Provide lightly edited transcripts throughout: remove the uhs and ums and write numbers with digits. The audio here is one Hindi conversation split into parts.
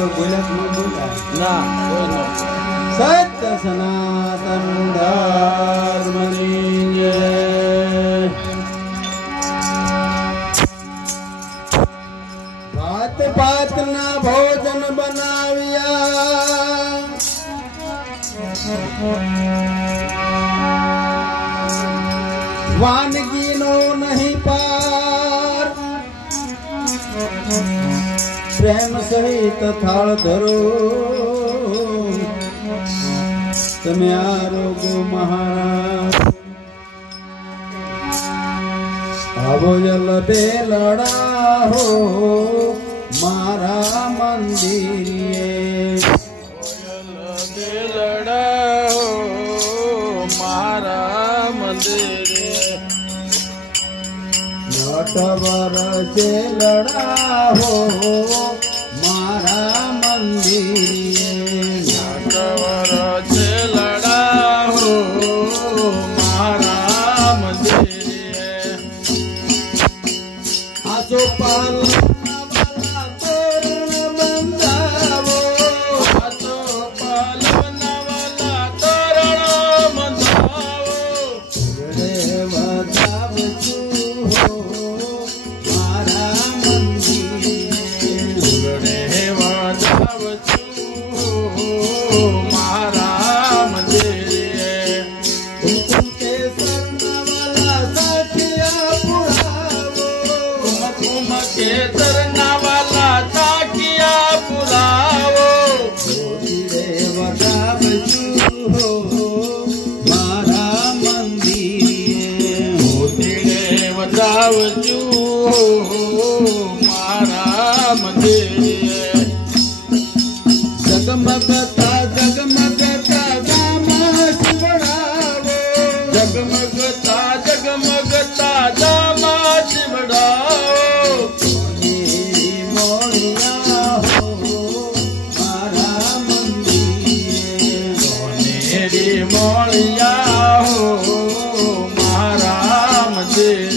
तो बोला कि नहीं बोला ना कोई ना सत्य सनातन धर्म की जय। भात पात ना भोजन बनाविया वानगी नो नहीं पार प्रेम सहित थाल धरो तमे आरोगो महाराज। आवो जल बेलड़ा हो मारा मंदिरिए बेलड़ा हो मारा मंदिर नटवर से लड़ा हो मारा मंदिरिए नटवर से लड़ा हो मारा मंदिर आसो पाल मारा मंदिर जगमगता जगमगता दामा शिवड़ावो जगमगता जगमगता दामा शिवड़ावो मोरिया हो मारा मंदिर सोनेरी मोरिया हो मारा मंदिर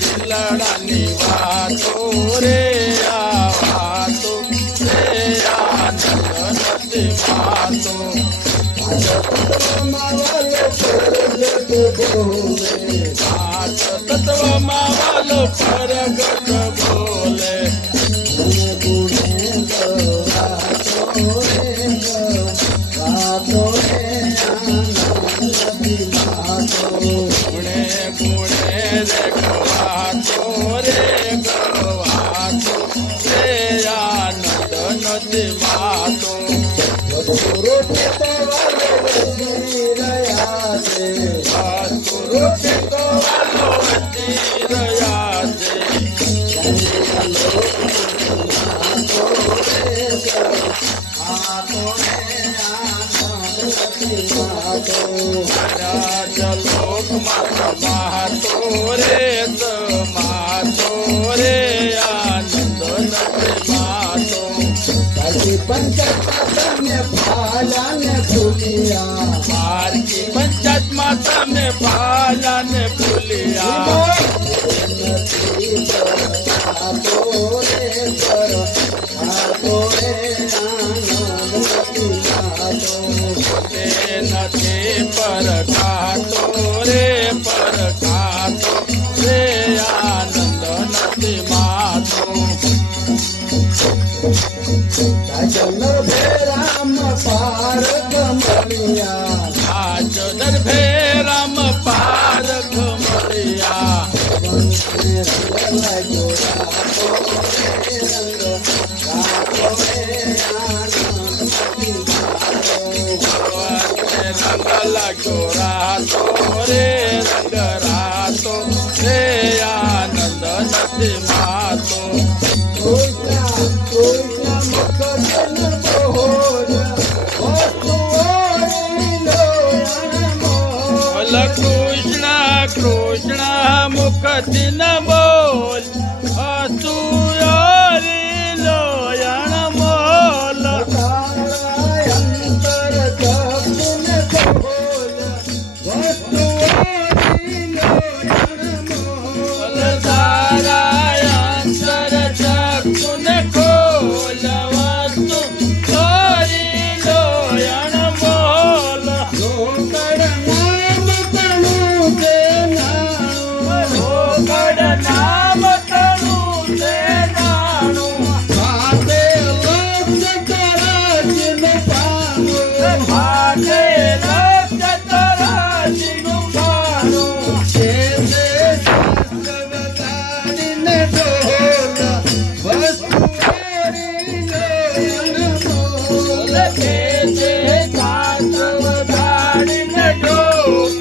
દિલડાની વાતો રે આ વાતો રે આનંદ નથી માતો તત્વમાં વાલો પ્રગટ બોલે ગુણે ગુણે રે ગવાતો રે ગવાતો રે આનંદ નથી માતો लोक मातो रे मातो रे आनंद નથી मातो मार्गी पंचायत माता में भाला ने फूलिया નથી પર ખાતો રે આનંદ નથી માતો राम पार कमलिया आचर भे राम पार कमलिया रंग लगो रातो रे रंग रातो रे आनंद નથી मातो कृष्ण कृष्ण मुखति न बोल असुयोरी लोयण मोल तारायंतर चक्षुन खोल वस्तु चोरी लोयण मोल नाम तणु से नाणु भाटे लक्ष तराजिन पाणु भाटे लक्ष तराजिन पाणु शेषे शास्त्रवतारिन ढोल वस्तुवारी लोयण मोल शेषे शास्त्रवतारिन ढोल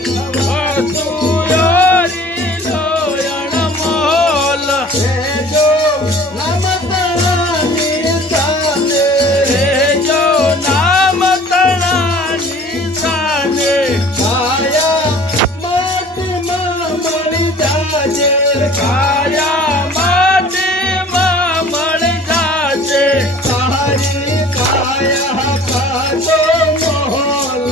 वस्तुवारी लोयण मोल जो नाम तणानी साने रे जो नाम तणानी साने काया माटी मणि जाजे काया माटी मणि जाचे तारी काया कातो मोहल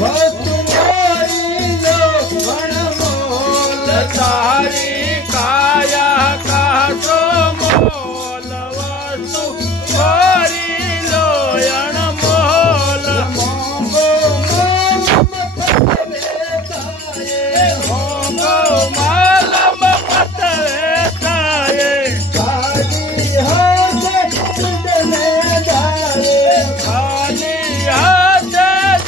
वस्तुवारी लोयण मोल तारी काया काचो मोल वस्तु वारी लोयण मोल मोंगो मालम पतवेताये होंगो मालम पतवेताये काली हाथ चुटने जाए खाली हाथ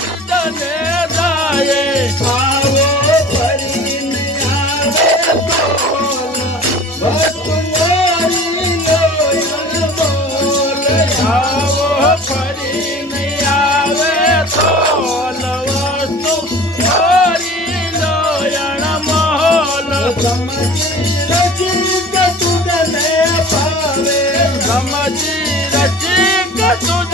चुटने जाए आवो परिन आवे बोल वस्तुवारी लोयण मोल आओ परी नहीं आवे तोल वस्तु वारी लोयण मोल समझी रचित तुझने पावे समझी रचिक तुझ